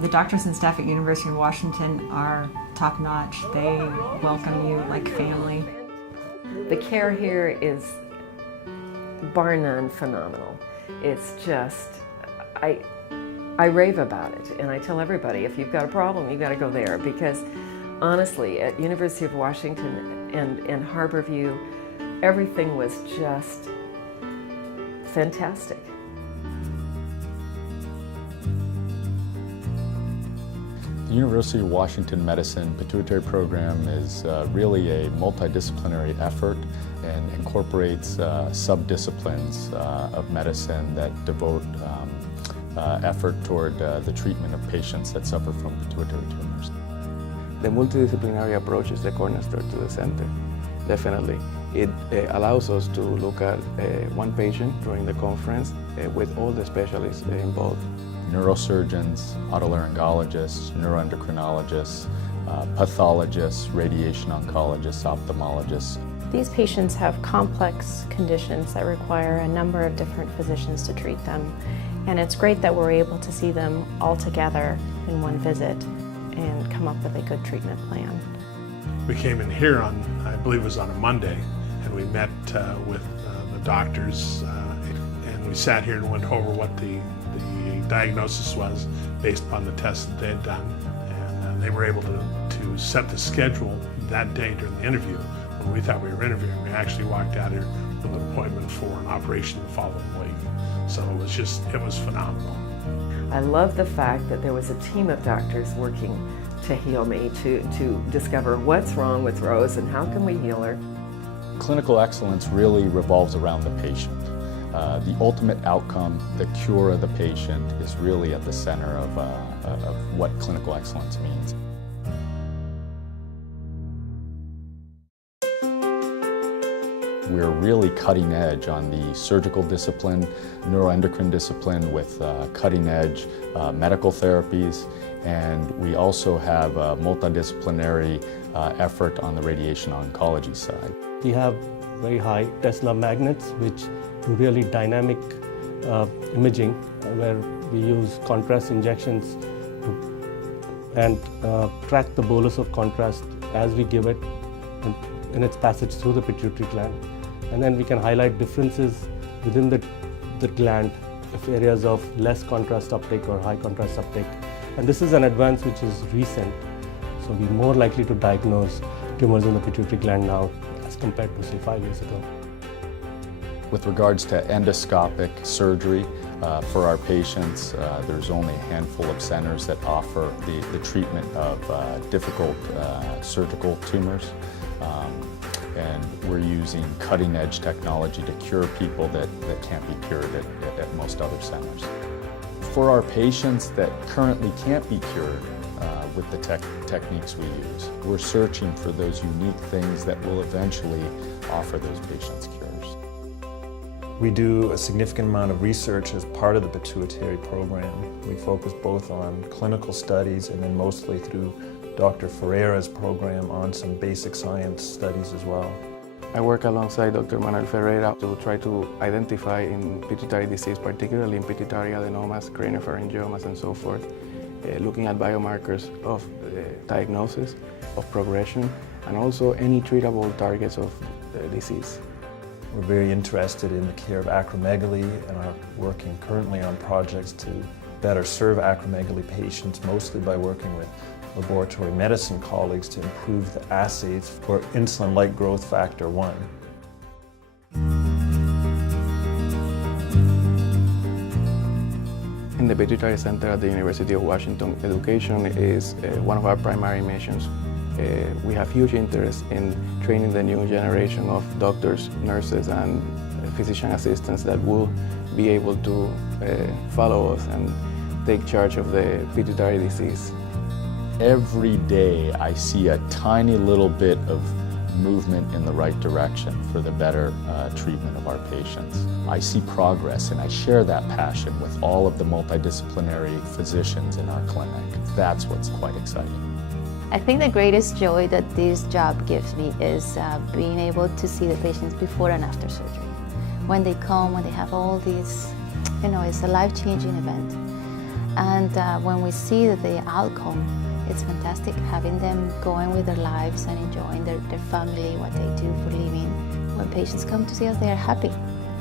The doctors and staff at University of Washington are top-notch. They welcome you like family. The care here is bar none phenomenal. It's just, I rave about it, and I tell everybody, if you've got a problem, you've got to go there, because honestly, at University of Washington and Harborview, everything was just fantastic. The University of Washington Medicine Pituitary Program is really a multidisciplinary effort and incorporates subdisciplines of medicine that devote effort toward the treatment of patients that suffer from pituitary tumors. The multidisciplinary approach is the cornerstone to the center, definitely. It allows us to look at one patient during the conference with all the specialists involved. Neurosurgeons, otolaryngologists, neuroendocrinologists, pathologists, radiation oncologists, ophthalmologists. These patients have complex conditions that require a number of different physicians to treat them. And it's great that we're able to see them all together in one visit and come up with a good treatment plan. We came in here on, I believe it was on a Monday, and we met with the doctors and we sat here and went over what the diagnosis was based upon the tests that they had done. And they were able to set the schedule that day during the interview. When we thought we were interviewing, we actually walked out here with an appointment for an operation the following week. So it was phenomenal. I love the fact that there was a team of doctors working to heal me, to discover what's wrong with Rose and how can we heal her. Clinical excellence really revolves around the patient. The ultimate outcome, the cure of the patient, is really at the center of what clinical excellence means. We're really cutting edge on the surgical discipline, neuroendocrine discipline with cutting edge medical therapies, and we also have a multidisciplinary effort on the radiation oncology side. We have very high Tesla magnets which do really dynamic imaging, where we use contrast injections and track the bolus of contrast as we give it in its passage through the pituitary gland. And then we can highlight differences within the gland, if areas of less contrast uptake or high contrast uptake. And this is an advance which is recent, so we're more likely to diagnose tumors in the pituitary gland now as compared to, say, 5 years ago. With regards to endoscopic surgery for our patients, there's only a handful of centers that offer the treatment of difficult surgical tumors. And we're using cutting-edge technology to cure people that can't be cured at most other centers. For our patients that currently can't be cured with the techniques we use, we're searching for those unique things that will eventually offer those patients cures. We do a significant amount of research as part of the pituitary program. We focus both on clinical studies and then mostly through Dr. Ferreira's program on some basic science studies as well. I work alongside Dr. Manuel Ferreira to try to identify in pituitary disease, particularly in pituitary adenomas, craniopharyngiomas and so forth, looking at biomarkers of diagnosis, of progression, and also any treatable targets of the disease. We're very interested in the care of acromegaly and are working currently on projects to better serve acromegaly patients, mostly by working with laboratory medicine colleagues to improve the assays for insulin-like growth factor 1. In the Pituitary Center at the University of Washington, education is one of our primary missions. We have huge interest in training the new generation of doctors, nurses, and physician assistants that will be able to follow us and take charge of the pituitary disease. Every day I see a tiny little bit of movement in the right direction for the better treatment of our patients. I see progress and I share that passion with all of the multidisciplinary physicians in our clinic. That's what's quite exciting. I think the greatest joy that this job gives me is being able to see the patients before and after surgery. When they come, when they have all these, it's a life-changing event. And when we see that the outcome, it's fantastic having them going with their lives and enjoying their family, what they do for living. When patients come to see us, they are happy.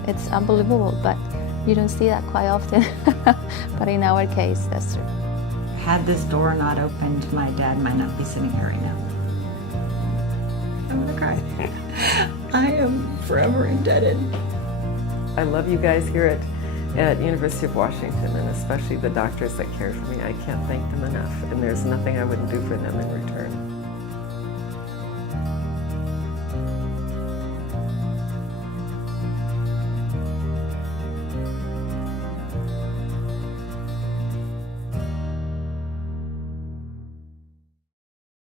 It's unbelievable, but you don't see that quite often. But in our case, that's true. Had this door not opened, my dad might not be sitting here right now. I'm gonna cry. I am forever indebted. I love you guys here at University of Washington, and especially the doctors that cared for me. I can't thank them enough, and there's nothing I wouldn't do for them in return.